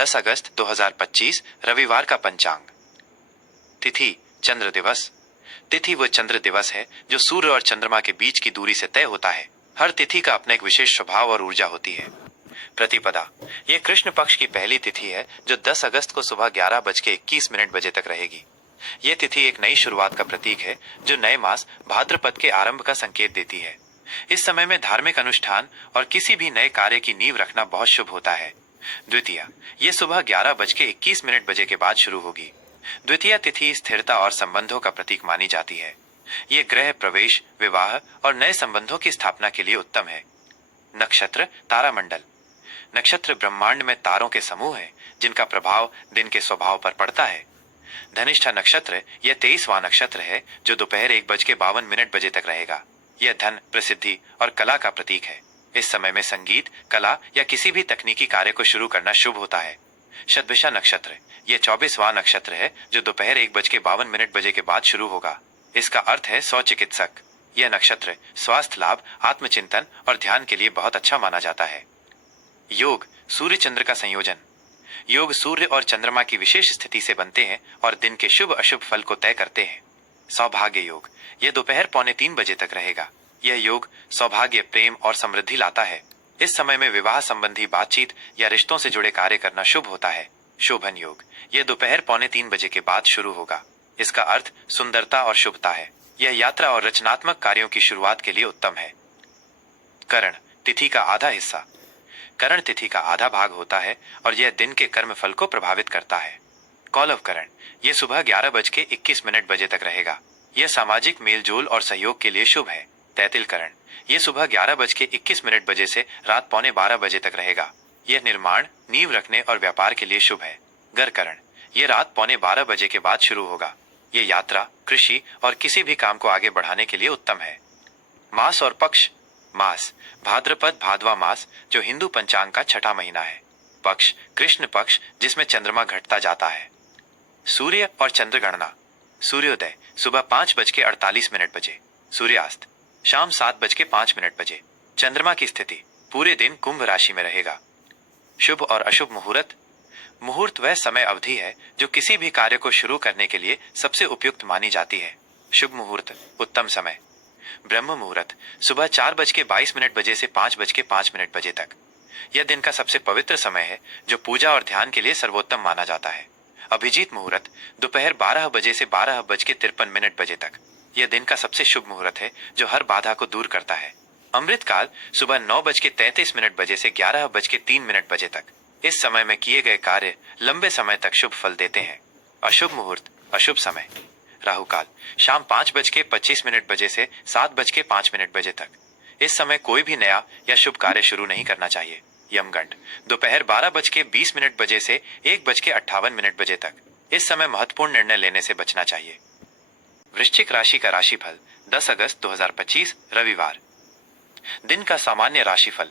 10 अगस्त 2025 रविवार का पंचांग। तिथि चंद्र दिवस। तिथि वो चंद्र दिवस है जो सूर्य और चंद्रमा के बीच की दूरी से तय होता है। हर तिथि का अपना एक विशेष स्वभाव और ऊर्जा होती है। प्रतिपदा ये कृष्ण पक्ष की पहली तिथि है जो 10 अगस्त को सुबह 11:21 बजे तक रहेगी। ये तिथि एक नई शुरुआत का प्रतीक है जो नए मास भाद्रपद के आरंभ का संकेत देती है। इस समय में धार्मिक अनुष्ठान और किसी भी नए कार्य की नींव रखना बहुत शुभ होता है। द्वितीया ये सुबह 11:21 बजे के बाद शुरू होगी। द्वितीया तिथि स्थिरता और संबंधों का प्रतीक मानी जाती है। ये ग्रह प्रवेश, विवाह और नए संबंधों की स्थापना के लिए उत्तम है। नक्षत्र तारामंडल। नक्षत्र ब्रह्मांड में तारों के समूह है जिनका प्रभाव दिन के स्वभाव पर पड़ता है। धनिष्ठा नक्षत्र यह 23वां नक्षत्र है जो दोपहर 1:52 बजे तक रहेगा। यह धन, प्रसिद्धि और कला का प्रतीक है। इस समय में संगीत, कला या किसी भी तकनीकी कार्य को शुरू करना शुभ होता है। शतभिषा नक्षत्र यह 24वां नक्षत्र है जो दोपहर 1:52 बजे के बाद शुरू होगा। इसका अर्थ है सौ चिकित्सक। यह नक्षत्र स्वास्थ्य लाभ, आत्मचिंतन और ध्यान के लिए बहुत अच्छा माना जाता है। योग सूर्य चंद्र का संयोजन। योग सूर्य और चंद्रमा की विशेष स्थिति से बनते हैं और दिन के शुभ अशुभ फल को तय करते हैं। सौभाग्य योग यह दोपहर 2:45 बजे तक रहेगा। यह योग सौभाग्य, प्रेम और समृद्धि लाता है। इस समय में विवाह संबंधी बातचीत या रिश्तों से जुड़े कार्य करना शुभ होता है। शोभन योग यह दोपहर 2:45 बजे के बाद शुरू होगा। इसका अर्थ सुंदरता और शुभता है। यह यात्रा और रचनात्मक कार्यों की शुरुआत के लिए उत्तम है। करण तिथि का आधा हिस्सा। करण तिथि का आधा भाग होता है और यह दिन के कर्म फल को प्रभावित करता है। कौलव करण यह सुबह 11:21 बजे तक रहेगा। यह सामाजिक मेलजोल और सहयोग के लिए शुभ है। तैतिल करण यह सुबह 11:21 बजे से रात 11:45 बजे तक रहेगा। यह निर्माण, नींव रखने और व्यापार के लिए शुभ है। गर करण यह रात 11:45 बजे के बाद शुरू होगा। यह यात्रा, कृषि और किसी भी काम को आगे बढ़ाने के लिए उत्तम है। मास और पक्ष। मास भाद्रपद भादवा मास जो हिंदू पंचांग का छठा महीना है। पक्ष कृष्ण पक्ष जिसमें चंद्रमा घटता जाता है। सूर्य और चंद्र गणना। सूर्योदय सुबह 5:48 बजे। सूर्यास्त शाम 7:05 बजे। चंद्रमा की स्थिति पूरे दिन कुंभ राशि में रहेगा। शुभ और अशुभ मुहूर्त। मुहूर्त वह समय अवधि है जो किसी भी कार्य को शुरू करने के लिए सबसे उपयुक्त मानी जाती है। शुभ मुहूर्त उत्तम समय। ब्रह्म मुहूर्त सुबह 4:22 बजे से 5:05 बजे तक। यह दिन का सबसे पवित्र समय है जो पूजा और ध्यान के लिए सर्वोत्तम माना जाता है। अभिजीत मुहूर्त दोपहर 12 बजे से 12:53 बजे तक। यह दिन का सबसे शुभ मुहूर्त है जो हर बाधा को दूर करता है। अमृत काल सुबह 9:33 बजे से 11:03 बजे तक। इस समय में किए गए कार्य लंबे समय तक शुभ फल देते हैं। अशुभ मुहूर्त अशुभ समय। राहु काल शाम 5:25 बजे से 7:05 बजे तक। इस समय कोई भी नया या शुभ कार्य शुरू नहीं करना चाहिए। यमगंड दोपहर 12:20 बजे से 1:58 बजे तक। इस समय महत्वपूर्ण निर्णय लेने से बचना चाहिए। वृश्चिक राशि का राशिफल 10 अगस्त 2025 रविवार। दिन का सामान्य राशिफल।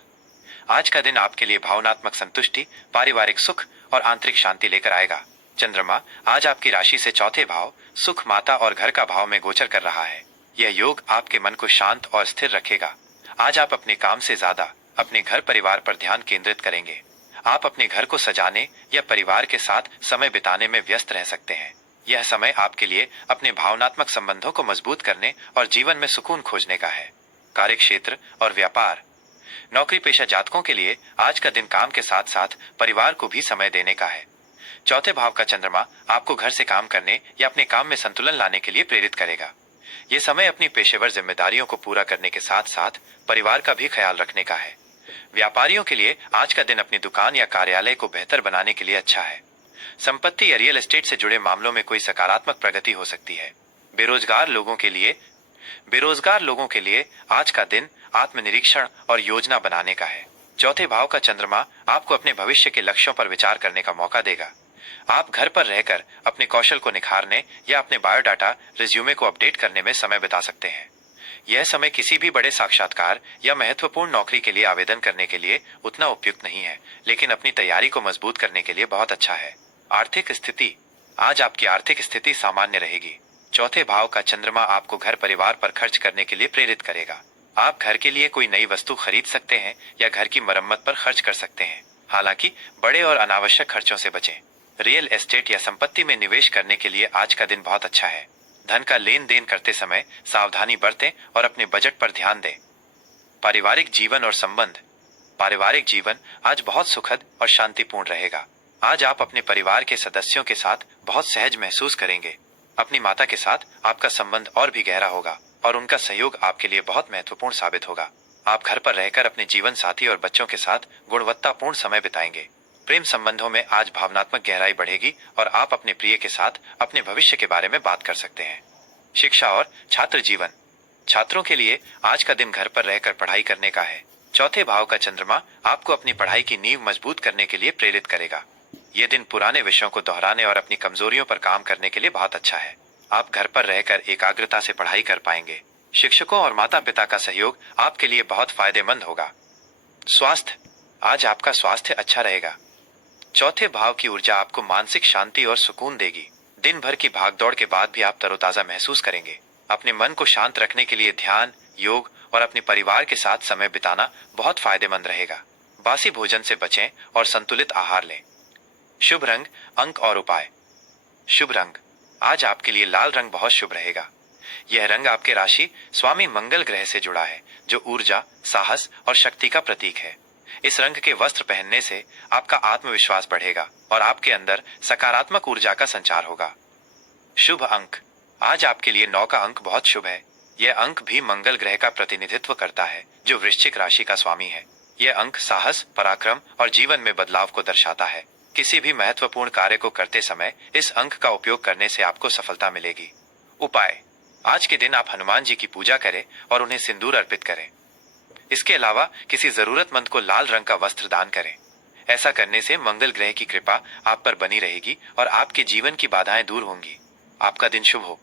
आज का दिन आपके लिए भावनात्मक संतुष्टि, पारिवारिक सुख और आंतरिक शांति लेकर आएगा। चंद्रमा आज आपकी राशि से चौथे भाव सुख, माता और घर का भाव में गोचर कर रहा है। यह योग आपके मन को शांत और स्थिर रखेगा। आज आप अपने काम से ज्यादा अपने घर परिवार पर ध्यान केंद्रित करेंगे। आप अपने घर को सजाने या परिवार के साथ समय बिताने में व्यस्त रह सकते हैं। यह समय आपके लिए अपने भावनात्मक संबंधों को मजबूत करने और जीवन में सुकून खोजने का है। कार्यक्षेत्र और व्यापार। नौकरी पेशा जातकों के लिए आज का दिन काम के साथ साथ परिवार को भी समय देने का है। चौथे भाव का चंद्रमा आपको घर से काम करने या अपने काम में संतुलन लाने के लिए प्रेरित करेगा। यह समय अपनी पेशेवर जिम्मेदारियों को पूरा करने के साथ साथ परिवार का भी ख्याल रखने का है। व्यापारियों के लिए आज का दिन अपनी दुकान या कार्यालय को बेहतर बनाने के लिए अच्छा है। संपत्ति या रियल एस्टेट से जुड़े मामलों में कोई सकारात्मक प्रगति हो सकती है। बेरोजगार लोगों के लिए आज का दिन आत्मनिरीक्षण और योजना बनाने का है। चौथे भाव का चंद्रमा आपको अपने भविष्य के लक्ष्यों पर विचार करने का मौका देगा। आप घर पर रहकर अपने कौशल को निखारने या अपने बायोडाटा, रिज्यूमे को अपडेट करने में समय बिता सकते हैं। यह समय किसी भी बड़े साक्षात्कार या महत्वपूर्ण नौकरी के लिए आवेदन करने के लिए उतना उपयुक्त नहीं है, लेकिन अपनी तैयारी को मजबूत करने के लिए बहुत अच्छा है। आर्थिक स्थिति। आज आपकी आर्थिक स्थिति सामान्य रहेगी। चौथे भाव का चंद्रमा आपको घर परिवार पर खर्च करने के लिए प्रेरित करेगा। आप घर के लिए कोई नई वस्तु खरीद सकते हैं या घर की मरम्मत पर खर्च कर सकते हैं। हालांकि बड़े और अनावश्यक खर्चों से बचें। रियल एस्टेट या संपत्ति में निवेश करने के लिए आज का दिन बहुत अच्छा है। धन का लेन देन करते समय सावधानी बरतें और अपने बजट पर ध्यान दें। पारिवारिक जीवन और संबंध। पारिवारिक जीवन आज बहुत सुखद और शांतिपूर्ण रहेगा। आज आप अपने परिवार के सदस्यों के साथ बहुत सहज महसूस करेंगे। अपनी माता के साथ आपका संबंध और भी गहरा होगा और उनका सहयोग आपके लिए बहुत महत्वपूर्ण साबित होगा। आप घर पर रहकर अपने जीवन साथी और बच्चों के साथ गुणवत्तापूर्ण समय बिताएंगे। प्रेम संबंधों में आज भावनात्मक गहराई बढ़ेगी और आप अपने प्रिय के साथ अपने भविष्य के बारे में बात कर सकते हैं। शिक्षा और छात्र जीवन। छात्रों के लिए आज का दिन घर पर रहकर पढ़ाई करने का है। चौथे भाव का चंद्रमा आपको अपनी पढ़ाई की नींव मजबूत करने के लिए प्रेरित करेगा। यह दिन पुराने विषयों को दोहराने और अपनी कमजोरियों पर काम करने के लिए बहुत अच्छा है। आप घर पर रहकर एकाग्रता से पढ़ाई कर पाएंगे। शिक्षकों और माता पिता का सहयोग आपके लिए बहुत फायदेमंद होगा। स्वास्थ्य। आज आपका स्वास्थ्य अच्छा रहेगा। चौथे भाव की ऊर्जा आपको मानसिक शांति और सुकून देगी। दिन भर की भागदौड़ के बाद भी आप तरोताजा महसूस करेंगे। अपने मन को शांत रखने के लिए ध्यान, योग और अपने परिवार के साथ समय बिताना बहुत फायदेमंद रहेगा। बासी भोजन से बचें और संतुलित आहार लें। शुभ रंग, अंक और उपाय। शुभ रंग। आज आपके लिए लाल रंग बहुत शुभ रहेगा। यह रंग आपके राशि स्वामी मंगल ग्रह से जुड़ा है, जो ऊर्जा, साहस और शक्ति का प्रतीक है। इस रंग के वस्त्र पहनने से आपका आत्मविश्वास बढ़ेगा और आपके अंदर सकारात्मक ऊर्जा का संचार होगा। शुभ अंक। आज आपके लिए 9 का अंक बहुत शुभ है। यह अंक भी मंगल ग्रह का प्रतिनिधित्व करता है, जो वृश्चिक राशि का स्वामी है। यह अंक साहस, पराक्रम और जीवन में बदलाव को दर्शाता है। किसी भी महत्वपूर्ण कार्य को करते समय इस अंक का उपयोग करने से आपको सफलता मिलेगी। उपाय। आज के दिन आप हनुमान जी की पूजा करें और उन्हें सिंदूर अर्पित करें। इसके अलावा किसी जरूरतमंद को लाल रंग का वस्त्र दान करें। ऐसा करने से मंगल ग्रह की कृपा आप पर बनी रहेगी और आपके जीवन की बाधाएं दूर होंगी। आपका दिन शुभ हो।